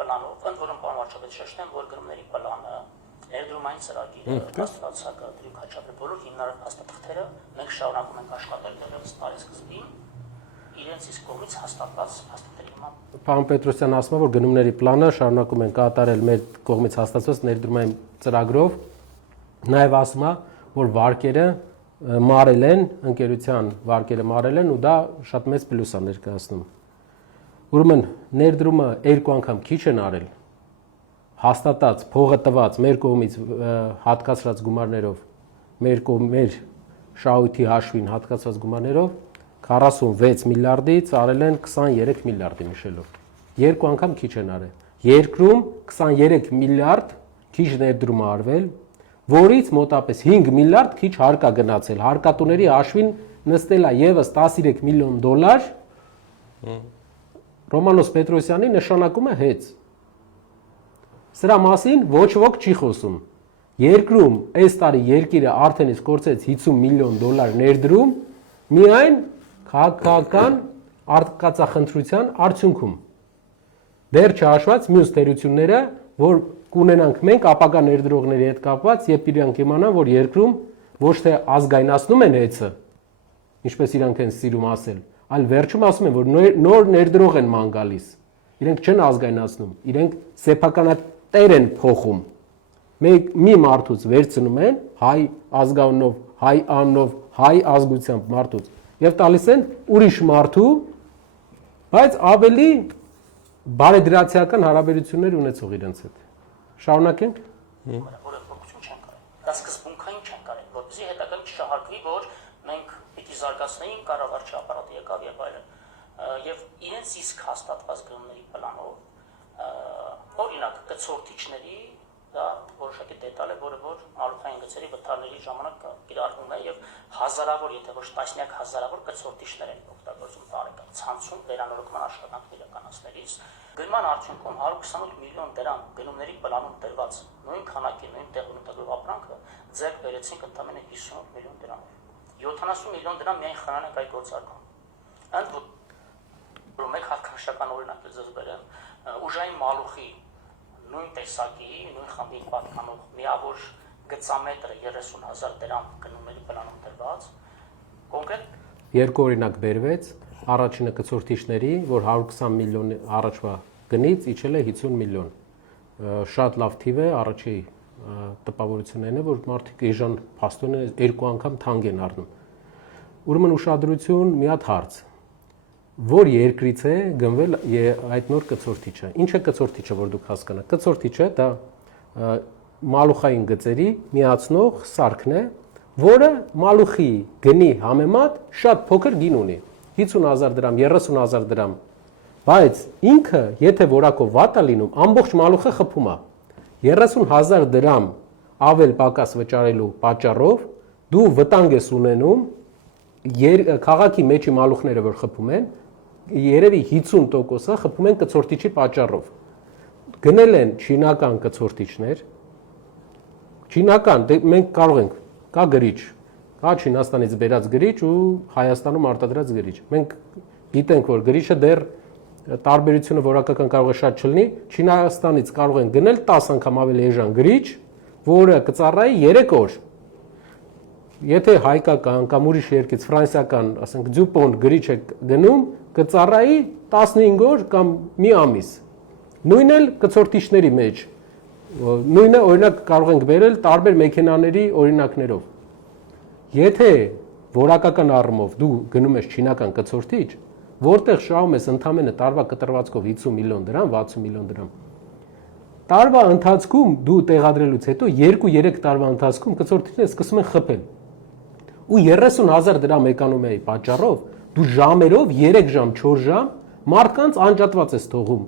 պլանով, ընդ որում պարոն վարչապետ շեշտեմ, որ գնումների պլանը, ներդրումային ծրագիրը, հաստատացակը, դրույք հաճախել բոլոր հիմնարար փաստաթղթերը մենք շարունակում ենք աշխատել դեռևս տարեսկզբին իրենց իսկ կողմից հաստատված փաստաթղթերի հիման։ Պարոն Պետրոսյան ասում է, որ գնումների պլանը շարունակում են կատարել մեր կողմից հաստատված ներդրումային ծրագրով, նաև ասում է, որ վարկերը մարել են, ընկերության վարկերը մարել են ու դա շատ մեծ պլյուս է ներկայացնում։ Ուրեմն ներդրումը երկու անգամ քիչ են արել, հաստատած, փողը տված մեր կողմից հատկացրած գումարներով, մեր շահույթի հաշվին հատկացված գումարներով 46 միլիարդից արել են 23 միլիարդի միշելով։ Երկու անգամ քիչ են արել։ Երկրում 23 միլիարդ քիչ ներդրում արվել, որից մոտապես 5 միլիարդ քիչ հարկ է գնացել։ Հարկատուների հաշվին նստել է եւս 13 միլիոն դոլար։ Ռոմանոս Պետրոսյանի նշանակում է հեծ։ Սրա մասին ոչ ոք չի խոսում։ Երկրում այս տարի երկիրը արդեն իսկ կորցրեց 50 միլիոն դոլար ներդրում միայն քաղաքական արտգործախնդրության արդյունքում։ Դեռ չհաշված մյուս թերությունները, որ կունենանք մենք ապագա ներդրողների հետ կապված, երբ իրանք իմանան, որ երկրում ոչ թե ազգայնացնում են հեծը, ինչպես իրանք են սիրում ասել, այլ վերջում ասում են, որ նոր ներդրող են ման գալիս։ Իրենք չեն ազգայնացնում, իրենք սեփականատեր են փոխում։ Մի մարդուց վերցնում են հայ ազգանունով, հայ անունով, հայ ազգությամբ մարդուց եւ տալիս են ուրիշ մարդու, բայց ավելի բարեդրացիական հարաբերություններ ունեցող իրենց հետ։ Շարունակենք։ Որը փոքրություն չեն կարել։ Դա սկզբունքային չեն կարել, որպեսզի հետագայում չշահարկվի, որ մենք պիտի զարգացնեինք կառավարչի ապարատը եկավ եւ այլն։ Եվ իրենց իսկ հաստատված գնումների պլանով, օրինակ կցորդիչների դա որոշակի դետալ է, որը որ մալուխային գծերի վթարների ժամանակ կիրառվում է եւ հազարավոր, եթե ոչ տասնյակ հազարավոր կցորդիչներ են օգտագործում տարեկան ցանցում վերանորոգման աշխատանքներ իրականացնելիս։ Գնման արդյունքում 128 միլիոն դրամ գնումների պլանում դրված նույն քանակի, նույն տեղունտագրով ապրանքը ձեռք բերեցինք ընդամենը 58 միլիոն դրամով։ 70 միլիոն դրամ միայն խնայենք այդ գործարկում։ Ընդ որում մեկ հատկանշական օրինակ ձեզ բերեմ, ուժային մալուխի նույն տեսակի, նույն խմբի պատկանող միավոր գծամետրը 30,000 դրամ գնումների պլանում դրված, կոնկրետ երկու օրինակ բերվեց, առաջինը կցորդիչների, որ 120 միլիոն առաջվա գնից իջել է 50 միլիոն։ Շատ լավ թիվ է, առաջի տպավորությունն է, որ մարդիկ էժան փաստորեն երկու անգամ թանկ են առնում։ Ուրեմն ուշադրություն, մի հատ հարց։ Որ երկրից է գնվել այդ նոր կցորդիչը։ Ինչ է կցորդիչը, որ դուք հասկանաք։ Կցորդիչը դա մալուխային գծերի միացնող սարքն է, որը մալուխի գնի համեմատ շատ փոքր գին ունի։ 50,000 դրամ, 30,000 դրամ, բայց ինքը, եթե որակով վատ է լինում, ամբողջ մալուխը խփում է։ 30,000 դրամ ավել պակաս վճարելու պատճառով դու վտանգ ես ունենում քաղաքի մեջի մալուխները, որ խփում են, երևի 50%-ը խփում են կցորդիչի պատճառով։ Գնել են չինական կցորդիչներ, չինական, մենք կարող ենք, կա գրիչ, կա Չինաստանից բերած գրիչ ու Հայաստանում արտադրած գրիչ։ Մենք գիտենք, որ գրիչը դեռ տարբերությունը որակական կարող է շատ չլինի, Չինաստանից կարող են գնել 10 անգամ ավելի էժան գրիչ, որը կծառայի 3 օր։ Եթե հայկական կամ ուրիշ երկրից ֆրանսիական, ասենք դյուպոնտ գրիչ է գնում, կծառայի 15 օր կամ մի ամիս։ Նույնն էլ կցորդիչների մեջ։ Նույնը օրինակ կարող ենք բերել տարբեր մեքենաների օրինակներով։ Եթե որակական առումով դու գնում ես չինական կցորդիչ, որտեղ շահում ես ընդամենը տարվա կտրվածքով 50 միլիոն դրամ, 60 միլիոն դրամ։ Տարվա ընթացքում դու տեղադրելուց հետո 2-3 տարվա ընթացքում կցորդիչները սկսում են խփել։ Ու 30,000 դրամ էկոնոմիայի պատճառով դու ժամերով 3 ժամ, 4 ժամ մարդկանց անջատված ես թողում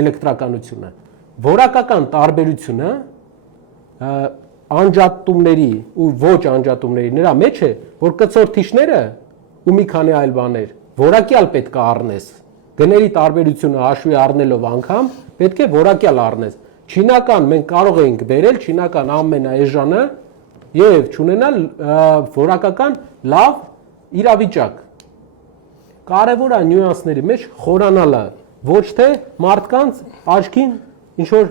էլեկտրականությունը։ Որակական տարբերությունը անջատումների ու ոչ անջատումների նրա մեջ է, որ կցորդիչները ու մի քանի այլ բաներ որակյալ պետք է առնես։ Գների տարբերությունը հաշվի առնելով անգամ պետք է որակյալ առնես։ Չինական մենք կարող ենք բերել չինական ամենաէժանը եւ չունենալ որակական լավ իրավիճակ։ Կարևոր է նյուանսների մեջ խորանալը։ ոչ թե մարդկանց աչքին ինչ որ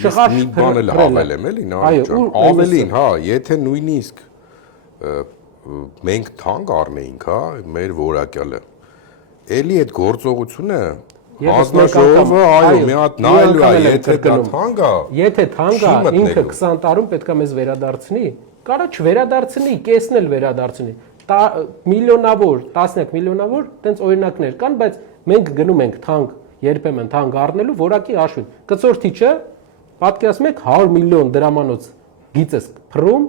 շղար մի բան էլ հավելեմ էլի նարեջան, ավելին, հա, եթե նույնիսկ մենք թանկ առնեինք, հա, մեր որակյալը, էլի այդ գործողությունը հանձնաժողովը, այո, մի հատ նայելու է, եթե դա թանկ է, եթե թանկ է, ինքը 20 տարում պետք է մեզ վերադարձնի, կարա չվերադարձնի, կեսն էլ վերադարձնի, միլիոնավոր, տասնյակ միլիոնավոր, տենց օրինակներ կան, բայց մենք գնում ենք թանկ, երբեմն թանկ առնելու որակի հաշվին։ Կցորդիչը պատկերացնում եք 100 միլիոն դրամանոց գիծ ես փռում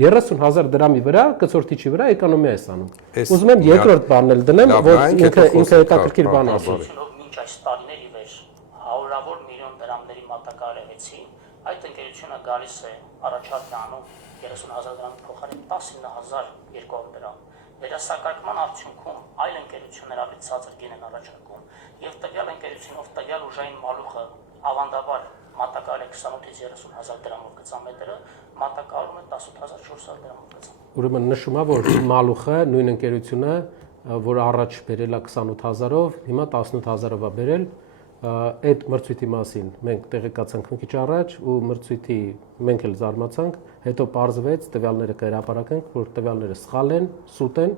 30,000 դրամի վրա կցորդիչի վրա էկոնոմիա է ստանում։ Ուզում եմ երկրորդ բանն էլ դնեմ, որ ինքը հետաքրքիր բան ասի։ Մինչ այս տարիների վեր հարյուրավոր միլիոն դրամների մատակարարեցին, այդ ընկերությունը գալիս է առաջարկ անում 30,000 դրամի փոխարեն 19,200 դրամ։ Վերասակարկման արդյունքում այլ ընկերություններ ավելի ցածր գին են առաջարկում, եւ տվյալ ընկերությունով տվյալ ուժային մալուխը ավանդաբար մատակարարել է 28-ից 30,000 դրամով գծամետրը, մատակարարում է 18,400 դրամով գծամետր։ Ուրեմն նշում է, որ մալուխը նույն ընկերությունը, որ առաջ բերել է 28,000-ով, հիմա 18,000-ով է բերել, այդ մրցույթի մասին մենք տեղեկացանք մի քիչ առաջ ու մրցույթի մենք էլ զարմացանք, հետո պարզվեց տվյալները կհրապարակենք, որ տվյալները սխալ են, սուտ են,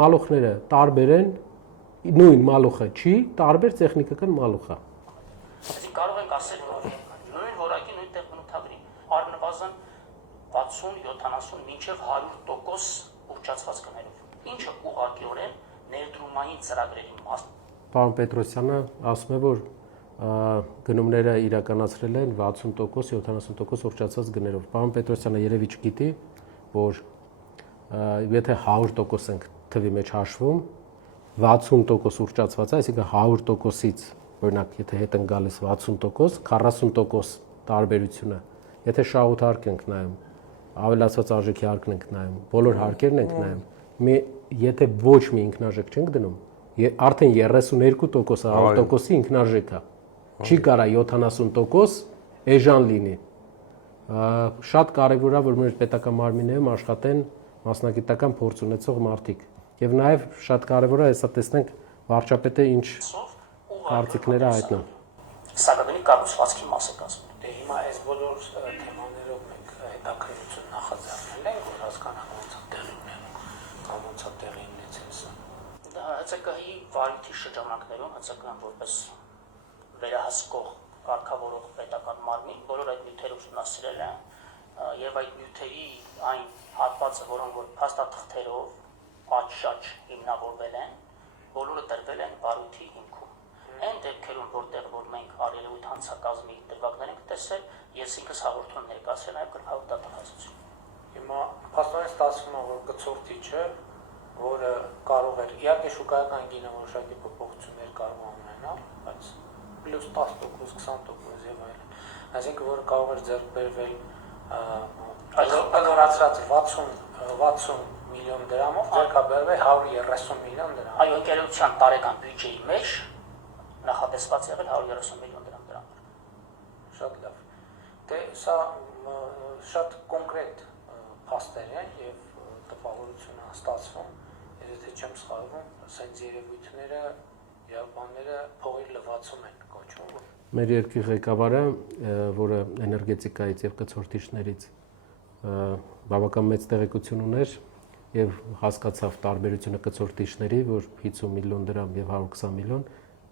մալուխները տարբեր են, նույն մալուխը չի, տարբեր տեխնիկական մալուխ է։ Այսինքն կարող ենք ասել, որ նույն որակի նույն տեղ բնութագրի առնվազն 60-70 մինչև 100% ուռճացված գներով, ինչը ուղղակիորեն ներդրումային ծրագրերի մաս։ Պարոն Պետրոսյանը ասում է, որ գնումները իրականացրել են 60%, 70% ուռճացված գներով։ Պարոն Պետրոսյանը երևի չգիտի, որ եթե 100% ենք թվի մեջ հաշվում, 60% ուռճացված է, այսինքն 100%-ից, օրինակ, եթե հետ են գալիս 60%, 40% տարբերությունը, եթե շահութարկ ենք նայում, ավելացված արժեքի հարկն ենք նայում, բոլոր հարկերն ենք նայում, եթե ոչ մի ինքնարժեք չենք դնում, արդեն 32%-ը 100%-ի ինքնարժեք է, չի կարա 70% էժան լինի։ Շատ կարևոր է, որ մեր պետական մարմիններում աշխատեն մասնագիտական փորձ ունեցող մարդիկ։ Եվ նաև շատ կարևոր է հեսա տեսնենք վարչապետը ինչ կարծիքներ է հայտնում։ Սակագնի կառուցվածքի մասը կազմում։ Դե հիմա այս բոլոր թեմաներով մենք հետաքրքրություն նախաձեռնել ենք, որ հասկանանք ոնց է տեղի ունենում, կամ ոնց է տեղի ունեցել սա։ Դա ՀՑԿ-ի վարույթի շրջանակներում ՀՑԿ-ն որպես վերահսկող կարգավորող պետական մարմին բոլոր այդ նյութերը ուսումնասիրել են եւ այդ նյութերի այն հատվածը, որոնք որ փաստաթղթերով պատշաճ հիմնավորվել են, բոլորը տրվել են վարույթի հիմքում։ Այն դեպքերում, որտեղ որ մենք արելույթ հանցակազմի դրվագներ ենք տեսել, ես ինքս հաղորդում ներկայացրել նաև գրքավոր դատախազություն։ Հիմա փաստորեն ստացվում է, որ կցորդիչը, որը կարող էր իհարկե շուկայական գինը որոշակի փոփոխություններ կարող է ունենալ, բայց պլյուս 10%, 20% եւ այլն։ Այսինքն, որ կարող էր ձեռք բերվել նորացած 60 միլիոն դրամով, ձեռք է բերվել 130 միլիոն դրամ։ Այո, ընկերության տարեկան բյուջեի մեջ նախատեսված եղել 130 միլիոն դրամ։ Շատ լավ։ Դե սա շատ կոնկրետ փաստեր են եւ տպավորություն է ստացվում, եթե չեմ սխալվում, ասենց երևույթները Յալբանները փողի լվացում են կոչվում։ Մեր երկրի ղեկավարը, որը էներգետիկայից եւ կցորդիչներից բավական մեծ տեղեկություն ուներ եւ հասկացավ տարբերությունը կցորդիչների, որ 50 միլիոն դրամ եւ 120 միլիոն,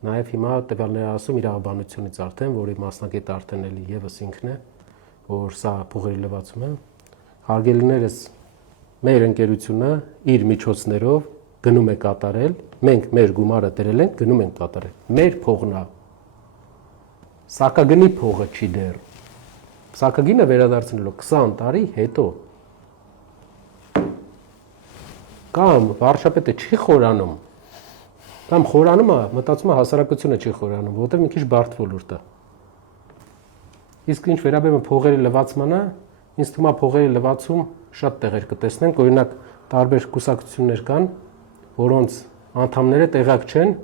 նաեւ հիմա տվյալները ասում իրավաբանությունից արդեն, որի մասնակետ արդեն էլի եւս ինքն է, որ սա փողերի լվացում է։ Հարգելիներս, մեր ընկերությունը իր միջոցներով գնում է կատարել, մենք մեր գումարը դրել ենք, գնում ենք կատարել։ Մեր փողն է։ Սակագնի փողը չի դեռ։ Սակագինը վերադարձնելու 20 տարի հետո։ Կամ վարչապետը չի խորանում, կամ խորանում է, մտածում է հասարակությունը չի խորանում, որովհետև մի քիչ բարդ ոլորտ է։ Իսկ ինչ վերաբերում է փողերի լվացմանը, ինձ թվում է փողերի լվացում շատ տեղեր կտեսնենք, օրինակ տարբեր կուսակցություններ կան, որոնց անդամները տեղյակ չեն,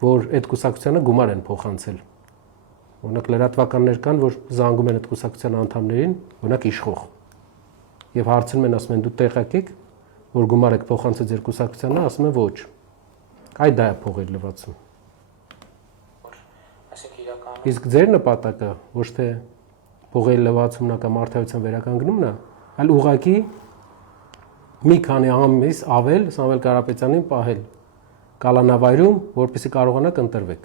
որ այդ կուսակցությանը գումար են փոխանցել։ Օրինակ լրատվականներ կան, որ զանգում են այդ կուսակցության անդամներին, օրինակ իշխող։ Եվ հարցնում են, ասում են դու տեղյակ եք, որ գումար եք փոխանցել ձեր կուսակցությանը, ասում են ոչ։ Այդ դա է փողերի լվացում։ Իսկ ձեր նպատակը ոչ թե փողերի լվացումն կամ արդարության վերականգնումն է, այլ ուղղակի մի քանի ամիս ավել Սամվել Կարապետյանին պահել կալանավայրում, որպեսզի կարողանաք ընտրվեք։